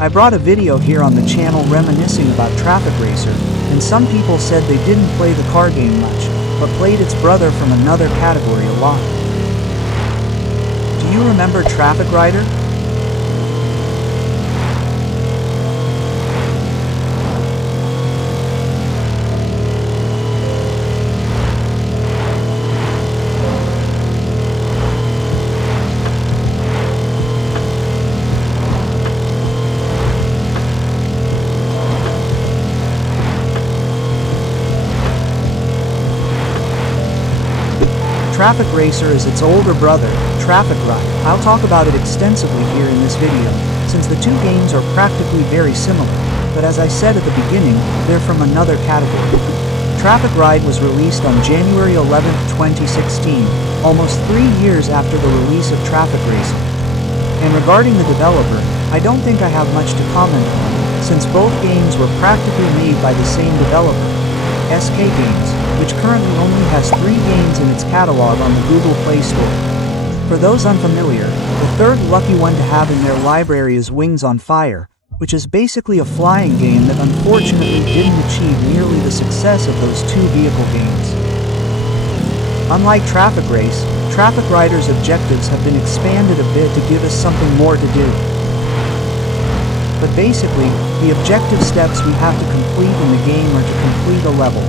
I brought a video here on the channel reminiscing about Traffic Racer, and some people said they didn't play the car game much, but played its brother from another category a lot. Do you remember Traffic Rider? Traffic Racer is its older brother, Traffic Rider. I'll talk about it extensively here in this video, since the two games are practically very similar, but as I said at the beginning, they're from another category. Traffic Ride was released on January 11, 2016, almost 3 years after the release of Traffic Racer. And regarding the developer, I don't think I have much to comment on, since both games were practically made by the same developer, SK Games, which currently only has 3 games in its catalog on the Google Play Store. For those unfamiliar, the third lucky one to have in their library is Wings on Fire, which is basically a flying game that unfortunately didn't achieve nearly the success of those 2 vehicle games. Unlike Traffic Race, Traffic Rider's objectives have been expanded a bit to give us something more to do. But basically, the objective steps we have to complete in the game are to complete a level.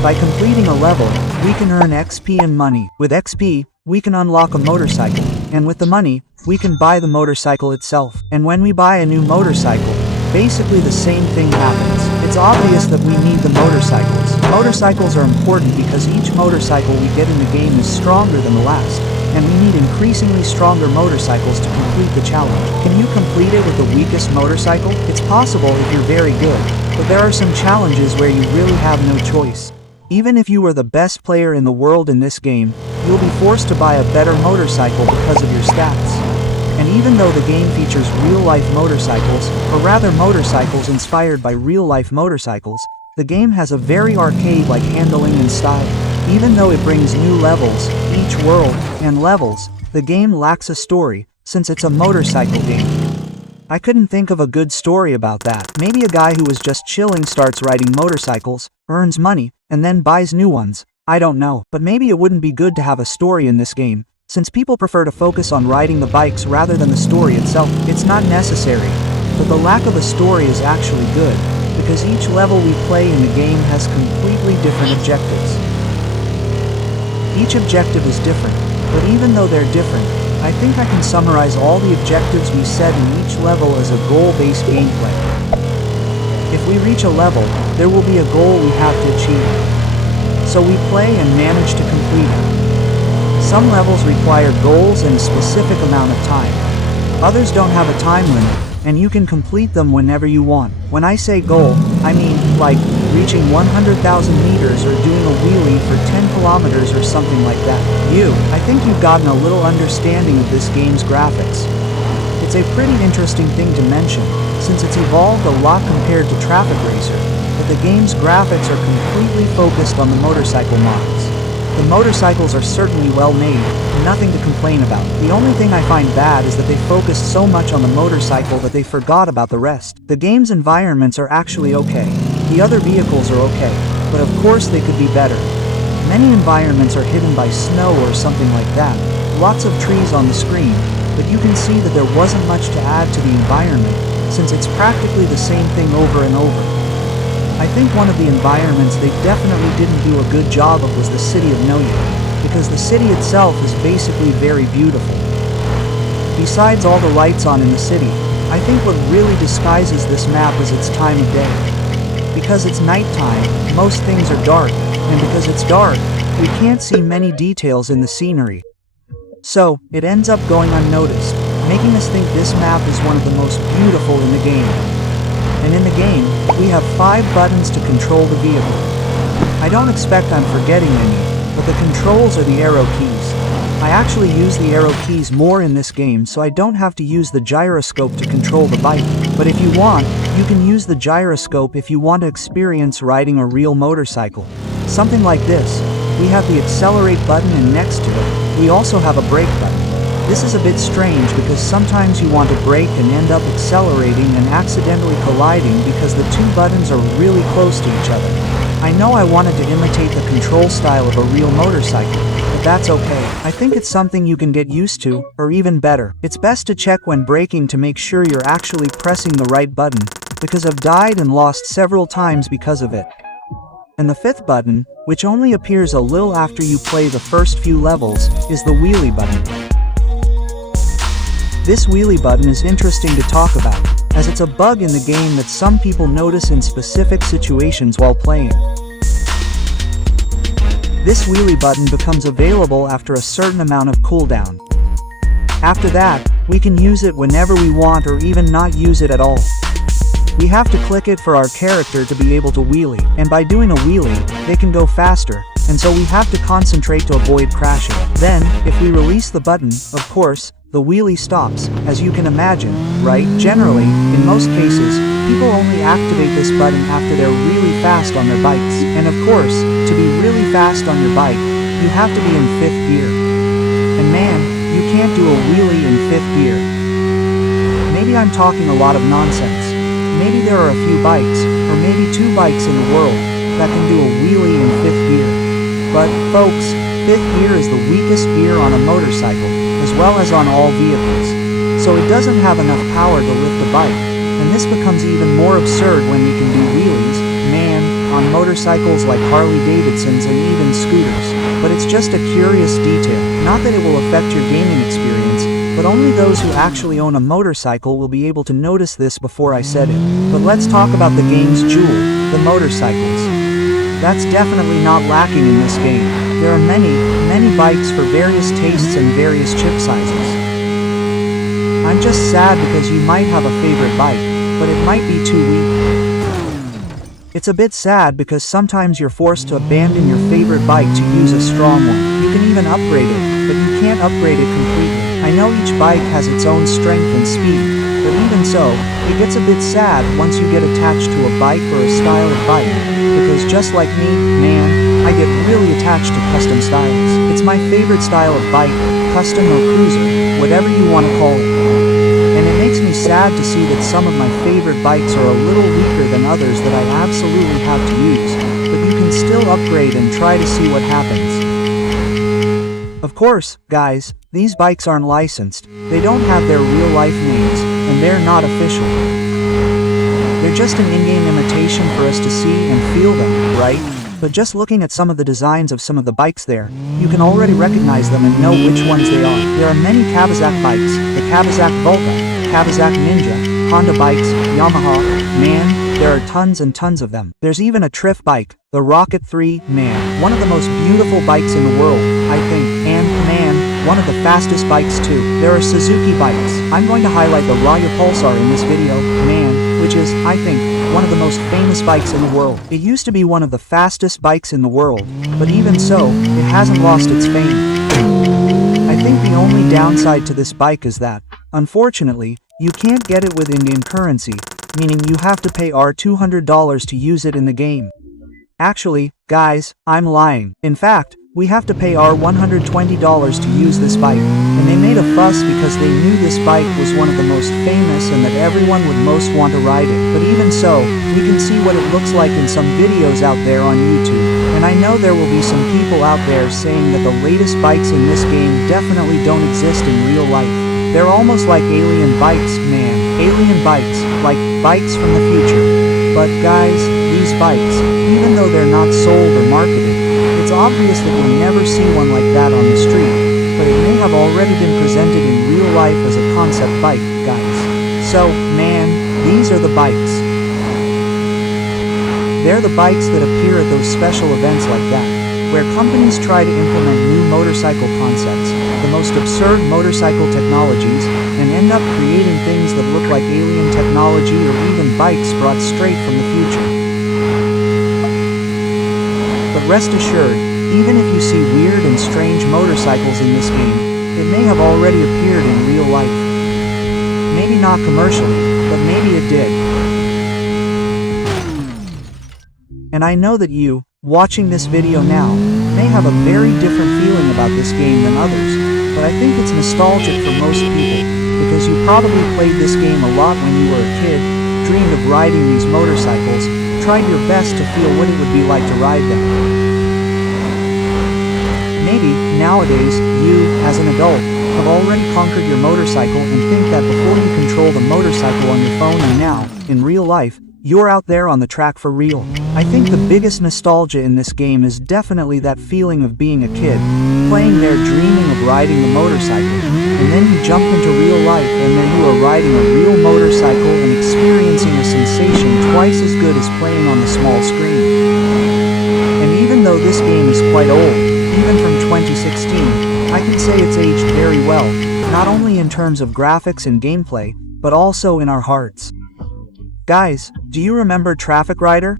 By completing a level, we can earn XP and money. With XP, we can unlock a motorcycle, and with the money, we can buy the motorcycle itself. And when we buy a new motorcycle, basically the same thing happens. It's obvious that we need the motorcycles. Motorcycles are important because each motorcycle we get in the game is stronger than the last, and we need increasingly stronger motorcycles to complete the challenge. Can you complete it with the weakest motorcycle? It's possible if you're very good, but there are some challenges where you really have no choice. Even if you were the best player in the world in this game, you'll be forced to buy a better motorcycle because of your stats. And even though the game features real-life motorcycles, or rather motorcycles inspired by real-life motorcycles, the game has a very arcade-like handling and style. Even though it brings new levels, each world, and levels, the game lacks a story, since it's a motorcycle game. I couldn't think of a good story about that. Maybe a guy who was just chilling starts riding motorcycles, earns money, and then buys new ones. I don't know, but maybe it wouldn't be good to have a story in this game, since people prefer to focus on riding the bikes rather than the story itself. It's not necessary, but the lack of a story is actually good, because each level we play in the game has completely different objectives. Each objective is different, but even though they're different, I think I can summarize all the objectives we set in each level as a goal-based gameplay. If we reach a level, there will be a goal we have to achieve. So we play and manage to complete it. Some levels require goals and a specific amount of time. Others don't have a time limit, and you can complete them whenever you want. When I say goal, I mean, like, reaching 100,000 meters or doing a wheelie for 10 kilometers or something like that. I think you've gotten a little understanding of this game's graphics. It's a pretty interesting thing to mention, since it's evolved a lot compared to Traffic Racer, but the game's graphics are completely focused on the motorcycle models. The motorcycles are certainly well made, nothing to complain about. The only thing I find bad is that they focused so much on the motorcycle that they forgot about the rest. The game's environments are actually okay. The other vehicles are okay, but of course they could be better. Many environments are hidden by snow or something like that, lots of trees on the screen, but you can see that there wasn't much to add to the environment, since it's practically the same thing over and over. I think one of the environments they definitely didn't do a good job of was the city of Noya, because the city itself is basically very beautiful. Besides all the lights on in the city, I think what really disguises this map is its time of day. Because it's nighttime, most things are dark, and because it's dark, we can't see many details in the scenery. So, it ends up going unnoticed, making us think this map is one of the most beautiful in the game. And in the game, we have 5 buttons to control the vehicle. I don't expect I'm forgetting any, but the controls are the arrow keys. I actually use the arrow keys more in this game, so I don't have to use the gyroscope to control the bike. But if you want, you can use the gyroscope if you want to experience riding a real motorcycle. Something like this. We have the accelerate button, and next to it, we also have a brake button. This is a bit strange because sometimes you want to brake and end up accelerating and accidentally colliding because the two buttons are really close to each other. I know I wanted to imitate the control style of a real motorcycle, but that's okay. I think it's something you can get used to, or even better. It's best to check when braking to make sure you're actually pressing the right button, because I've died and lost several times because of it. And the fifth button, which only appears a little after you play the first few levels, is the wheelie button. This wheelie button is interesting to talk about, as it's a bug in the game that some people notice in specific situations while playing. This wheelie button becomes available after a certain amount of cooldown. After that, we can use it whenever we want or even not use it at all. We have to click it for our character to be able to wheelie, and by doing a wheelie, they can go faster, and so we have to concentrate to avoid crashing. Then, if we release the button, of course, the wheelie stops, as you can imagine, right? Generally, in most cases, people only activate this button after they're really fast on their bikes. And of course, to be really fast on your bike, you have to be in 5th gear. And man, you can't do a wheelie in 5th gear. Maybe I'm talking a lot of nonsense. Maybe there are a few bikes, or maybe 2 bikes in the world, that can do a wheelie in 5th gear. But, folks, 5th gear is the weakest gear on a motorcycle, as well as on all vehicles. So it doesn't have enough power to lift the bike, and this becomes even more absurd when we can do wheelies, man, on motorcycles like Harley-Davidsons and even scooters. But it's just a curious detail, not that it will affect your gaming experience, but only those who actually own a motorcycle will be able to notice this before I said it. But let's talk about the game's jewel, the motorcycles. That's definitely not lacking in this game. There are many bikes for various tastes and various chip sizes. I'm just sad because you might have a favorite bike, but it might be too weak. It's a bit sad because sometimes you're forced to abandon your favorite bike to use a strong one. You can even upgrade it, but you can't upgrade it completely. I know each bike has its own strength and speed, but even so, it gets a bit sad once you get attached to a bike or a style of bike, because just like me, man, I get really attached to custom styles. It's my favorite style of bike, custom or cruiser, whatever you want to call it. And it makes me sad to see that some of my favorite bikes are a little weaker than others that I absolutely have to use, but you can still upgrade and try to see what happens. Of course, guys, these bikes aren't licensed, they don't have their real-life names, and they're not official. They're just an in-game imitation for us to see and feel them, right? But just looking at some of the designs of some of the bikes there, you can already recognize them and know which ones they are. There are many Kawasaki bikes, the Kawasaki Volca, Kawasaki Ninja, Honda bikes, Yamaha, man, there are tons and tons of them. There's even a Trift bike, the Rocket 3, man, one of the most beautiful bikes in the world, I think, and, man, one of the fastest bikes too. There are Suzuki bikes. I'm going to highlight the Raya Pulsar in this video, man, which is, I think, one of the most famous bikes in the world. It used to be one of the fastest bikes in the world, but even so, it hasn't lost its fame. I think the only downside to this bike is that, unfortunately, you can't get it with Indian currency, meaning you have to pay $200 to use it in the game. Actually, guys, I'm lying. In fact, we have to pay $120 to use this bike, and they made a fuss because they knew this bike was one of the most famous and that everyone would most want to ride it. But even so, we can see what it looks like in some videos out there on YouTube. And I know there will be some people out there saying that the latest bikes in this game definitely don't exist in real life. They're almost like alien bikes, man. Alien bikes, like bikes from the future. But guys, these bikes, even though they're not sold or marketed, it's obvious that you'll never see one like that on the street, but it may have already been presented in real life as a concept bike, guys. So, man, these are the bikes. They're the bikes that appear at those special events like that, where companies try to implement new motorcycle concepts, the most absurd motorcycle technologies, and end up creating things that look like alien technology or even bikes brought straight from the future. But rest assured, even if you see weird and strange motorcycles in this game, it may have already appeared in real life. Maybe not commercially, but maybe it did. And I know that you, watching this video now, may have a very different feeling about this game than others, but but I think it's nostalgic for most people, because you probably played this game a lot when you were a kid, dreamed of riding these motorcycles, tried your best to feel what it would be like to ride them. Maybe, nowadays, you, as an adult, have already conquered your motorcycle and think that before you control the motorcycle on your phone and now, in real life, you're out there on the track for real. I think the biggest nostalgia in this game is definitely that feeling of being a kid, playing there dreaming of riding the motorcycle, and then you jump into real life and then you are riding a real motorcycle and experiencing a sensation twice as good as playing on the small screen. And even though this game is quite old, even from 2016, I can say it's aged very well, not only in terms of graphics and gameplay, but also in our hearts. Guys, do you remember Traffic Rider?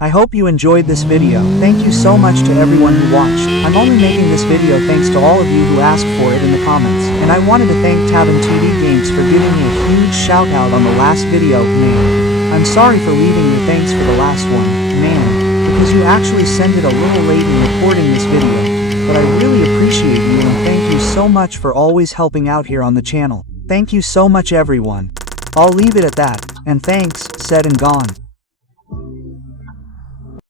I hope you enjoyed this video. Thank you so much to everyone who watched. I'm only making this video thanks to all of you who asked for it in the comments. And I wanted to thank Tavern TV Games for giving me a huge shout out on the last video, man. I'm sorry for leaving your thanks for the last one, man, because you actually sent it a little late in recording this video. But I really appreciate you and thank you so much for always helping out here on the channel. Thank you so much everyone. I'll leave it at that, and thanks, said and gone.